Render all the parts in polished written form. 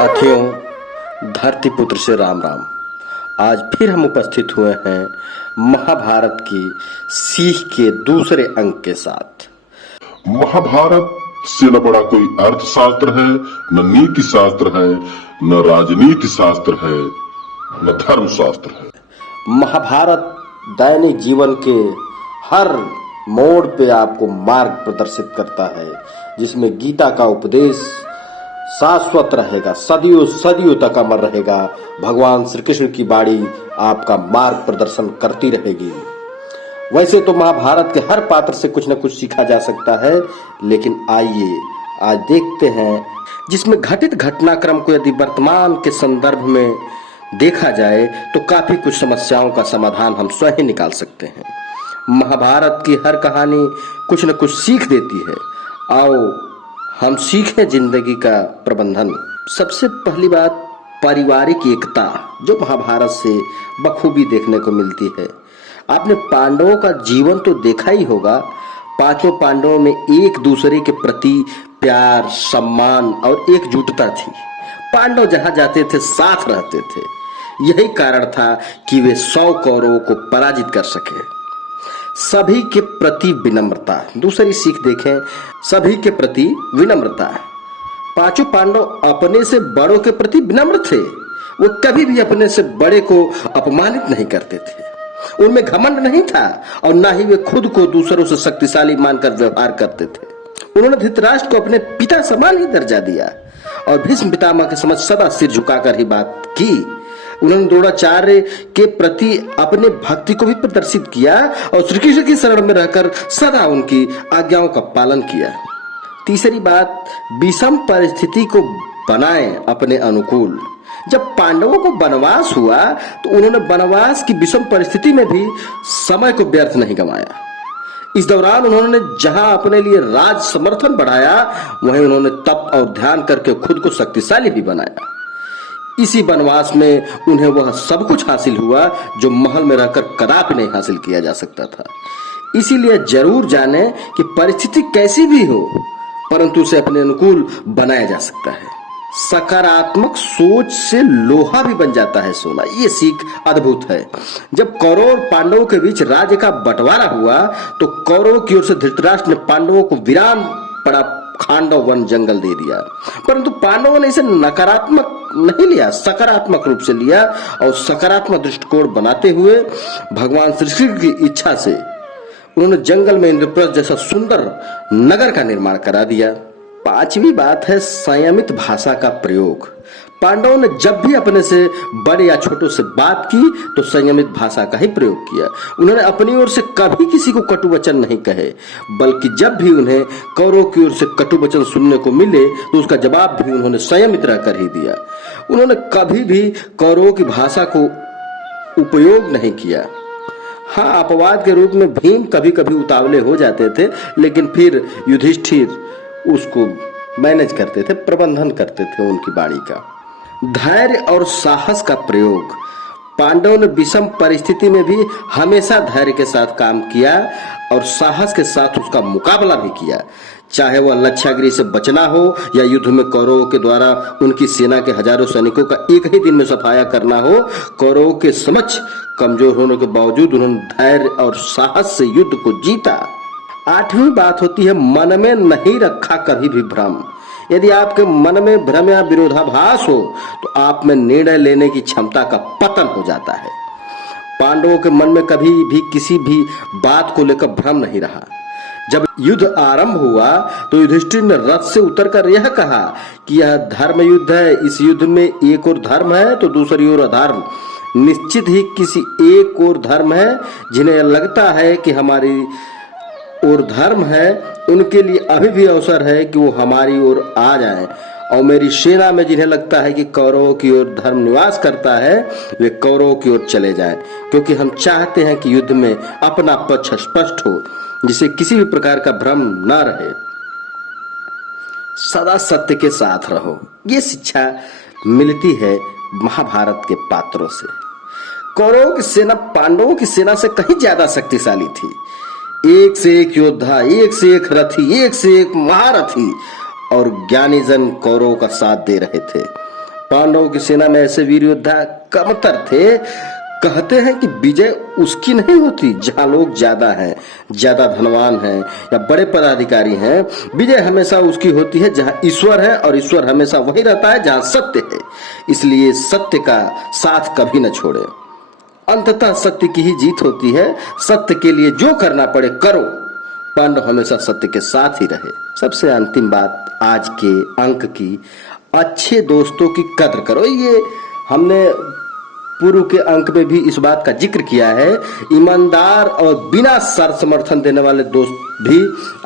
साथियों, धरती पुत्र से राम राम। आज फिर हम उपस्थित हुए हैं महाभारत की सीख के दूसरे अंक के साथ। महाभारत से न बड़ा कोई अर्थशास्त्र है, न नीति शास्त्र है, न राजनीति शास्त्र है, न धर्मशास्त्र है। महाभारत दैनिक जीवन के हर मोड़ पे आपको मार्ग प्रदर्शित करता है, जिसमें गीता का उपदेश शाश्वत रहेगा, सदियों सदियों तक अमर रहेगा। भगवान श्री कृष्ण की बाणी आपका मार्ग प्रदर्शन करती रहेगी। वैसे तो महाभारत के हर पात्र से कुछ न कुछ सीखा जा सकता है, लेकिन आइए आज देखते हैं जिसमें घटित घटनाक्रम को यदि वर्तमान के संदर्भ में देखा जाए तो काफी कुछ समस्याओं का समाधान हम स्वयं निकाल सकते हैं। महाभारत की हर कहानी कुछ न कुछ सीख देती है। आओ हम सीखें जिंदगी का प्रबंधन। सबसे पहली बात, पारिवारिक एकता जो महाभारत से बखूबी देखने को मिलती है। आपने पांडवों का जीवन तो देखा ही होगा। पांचों पांडवों में एक दूसरे के प्रति प्यार, सम्मान और एकजुटता थी। पांडव जहां जाते थे साथ रहते थे। यही कारण था कि वे 100 कौरवों को पराजित कर सके। सभी के प्रति विनम्रता, दूसरी सीख देखें, सभी के प्रति विनम्रता। पांचों पांडव अपने से बड़ों के प्रति विनम्र थे। वो कभी भी अपने से बड़े को अपमानित नहीं करते थे। उनमें घमंड नहीं था और ना ही वे खुद को दूसरों से शक्तिशाली मानकर व्यवहार करते थे। उन्होंने धृतराष्ट्र को अपने पिता समान ही दर्जा दिया और भीष्म पितामह के समक्ष सदा सिर झुकाकर ही बात की। उन्होंने द्रोणाचार्य के प्रति अपने भक्ति को भी प्रदर्शित किया और श्री कृष्ण की शरण में रहकर सदा उनकी आज्ञाओं का पालन किया। तीसरी बात, विषम परिस्थिति को बनाए अपने अनुकूल। जब पांडवों को वनवास हुआ तो उन्होंने वनवास की विषम परिस्थिति में भी समय को व्यर्थ नहीं गंवाया। इस दौरान उन्होंने जहां अपने लिए राज समर्थन बढ़ाया, वहीं उन्होंने तप और ध्यान करके खुद को शक्तिशाली भी बनाया। इसी वनवास में उन्हें वह सब कुछ हासिल हुआ जो महल में रहकर कदापि नहीं हासिल किया जा सकता था। इसीलिए जरूर जाने कि परिस्थिति कैसी भी हो, परंतु उसे अपने अनुकूल बनाया जा सकता है। सकारात्मक सोच से लोहा भी बन जाता है सोना। ये सीख अद्भुत है। जब कौरव और पांडवों के बीच राज्य का बंटवारा हुआ तो कौरवों की ओर से धृतराष्ट्र ने पांडवों को वीरान पड़ा खांडव वन जंगल दे दिया, परंतु पांडवों ने इसे नकारात्मक नहीं लिया, सकारात्मक रूप से लिया और सकारात्मक दृष्टिकोण बनाते हुए भगवान श्री कृष्ण की इच्छा से उन्होंने जंगल में इंद्रप्रस्थ जैसा सुंदर नगर का निर्माण करा दिया। पांचवी बात है संयमित भाषा का प्रयोग। पांडवों ने जब भी अपने से बड़े या छोटों से बात की तो संयमित भाषा का ही प्रयोग किया। उन्होंने अपनी ओर से कभी किसी को कटु वचन नहीं कहे, बल्कि जब भी उन्हें कौरवों की ओर से कटु वचन सुनने को मिले तो उसका जवाब भी उन्होंने संयमित रहकर ही दिया। उन्होंने कभी भी कौरवों की भाषा को उपयोग नहीं किया। हाँ, अपवाद के रूप में भीम कभी कभी उतावले हो जाते थे, लेकिन फिर युधिष्ठिर उसको मैनेज करते थे, प्रबंधन करते थे उनकी बाणी का। धैर्य और साहस का प्रयोग। पांडवों ने विषम परिस्थिति में भी हमेशा धैर्य के साथ काम किया और साहस के साथ उसका मुकाबला भी किया। चाहे वह लक्षागृह से बचना हो या युद्ध में कौरवों के द्वारा उनकी सेना के हजारों सैनिकों का एक ही दिन में सफाया करना हो, कौरवों के समक्ष कमजोर होने के बावजूद उन्होंने धैर्य और साहस से युद्ध को जीता। आठवीं बात होती है, मन में नहीं रखा कभी भी भ्रम। यदि आपके मन में भ्रम या विरोधाभास हो तो आप में निर्णय लेने की क्षमता का पतन हो जाता है। पांडवों के मन में कभी भी किसी भी बात को लेकर भ्रम नहीं रहा। जब युद्ध आरंभ हुआ तो युधिष्ठिर ने रथ से उतरकर यह कहा कि यह धर्म युद्ध है। इस युद्ध में एक ओर धर्म है तो दूसरी ओर अधर्म। निश्चित ही किसी एक ओर धर्म है। जिन्हें लगता है कि हमारी और धर्म है, उनके लिए अभी भी अवसर है कि वो हमारी ओर आ जाएं, और मेरी सेना में जिन्हें लगता है कि कौरवों की ओर धर्म निवास करता है, वे कौरवों की ओर चले जाएं, क्योंकि हम चाहते हैं कि युद्ध में अपना पक्ष स्पष्ट हो, जिसे किसी भी प्रकार का भ्रम न रहे। सदा सत्य के साथ रहो। ये शिक्षा मिलती है महाभारत के पात्रों से। कौरवों की सेना पांडवों की सेना से कहीं ज्यादा शक्तिशाली थी। एक से एक योद्धा, एक से एक रथी, एक से एक महारथी और ज्ञानी जन कौरवों का साथ दे रहे थे। पांडवों की सेना में ऐसे वीर योद्धा कमतर थे। कहते हैं कि विजय उसकी नहीं होती जहां लोग ज्यादा हैं, ज्यादा धनवान हैं या बड़े पदाधिकारी हैं। विजय हमेशा उसकी होती है जहां ईश्वर है, और ईश्वर हमेशा वही रहता है जहां सत्य है। इसलिए सत्य का साथ कभी न छोड़े। अंततः सत्य की ही जीत होती है। सत्य के लिए जो करना पड़े करो। पांडव हमेशा सत्य के साथ ही रहे। सबसे अंतिम बात आज के अंक की, अच्छे दोस्तों की कद्र करो। ये हमने पूर्व के अंक में भी इस बात का जिक्र किया है। ईमानदार और बिना शर्त समर्थन देने वाले दोस्त भी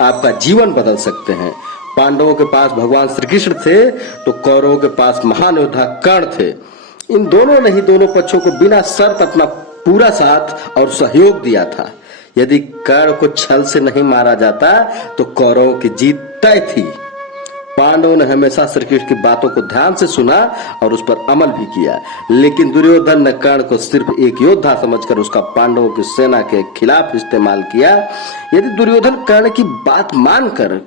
आपका जीवन बदल सकते हैं। पांडवों के पास भगवान श्री कृष्ण थे तो कौरवों के पास महान योद्धा कर्ण थे। इन दोनों ने ही दोनों पक्षों को बिना शर्त अपना पूरा साथ और सहयोग दिया था। यदि कर्ण को छल से नहीं मारा जाता तो कौरवों की जीत तय थी। पांडवों ने हमेशा श्री कृष्ण की बातों को ध्यान से सुना और उस पर अमल भी किया, लेकिन दुर्योधन ने कर्ण को सिर्फ एक योद्धा समझकर उसका पांडवों की सेना के खिलाफ इस्तेमाल किया। यदि दुर्योधन कर्ण की बात मानकर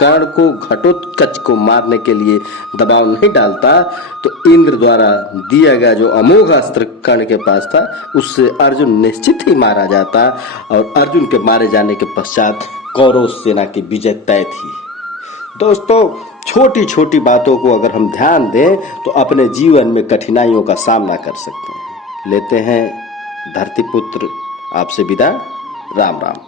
कर्ण को घटोत्कच को मारने के लिए दबाव नहीं डालता तो इंद्र द्वारा दिया गया जो अमोघ अस्त्र कर्ण के पास था उससे अर्जुन निश्चित ही मारा जाता, और अर्जुन के मारे जाने के पश्चात कौरव सेना की विजय तय थी। दोस्तों, छोटी छोटी बातों को अगर हम ध्यान दें तो अपने जीवन में कठिनाइयों का सामना कर सकते हैं। लेते हैं धरती पुत्र आपसे विदा। राम राम।